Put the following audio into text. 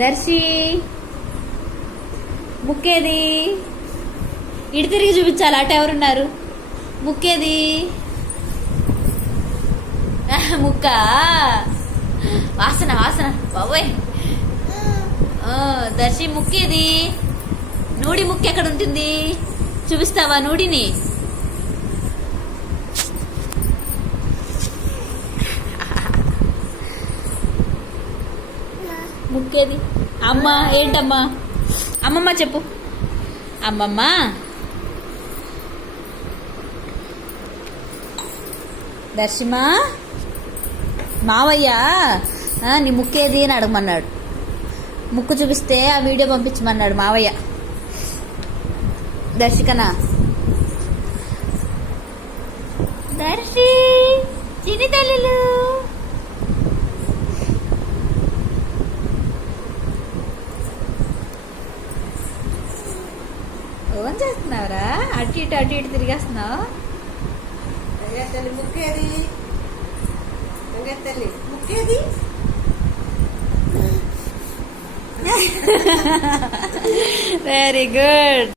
దర్శి. ముక్కేది. ఇటు తిరిగి చూపించాలి అటు ఎవరున్నారు? ముక్కేది. ఆహ్, ముక్క. వాసన వాసన. బాబోయ్. దర్శి ముక్కేది. నూడి ముక్క ఎక్కడ ఉంటుంది? చూపిస్తావా నూడిని? ముక్కేది? అమ్మ ఏంటమ్మా? అమ్మమ్మ చెప్పు. అమ్మమ్మ? దర్శిమా? మావయ్య? నీ ముక్కేది అని అడగమన్నాడు. ముక్కు చూపిస్తే ఆ వీడియో పంపించమన్నాడు మావయ్య. దర్శికనా? దర్శి చిన్ని తల్లులు. ఏం చేస్తున్నావురా? అటు ఇటు అటు ఇటు తిరిగేస్తున్నావు? తల్లి ముక్కేది? తల్లి ముక్కేది? Very good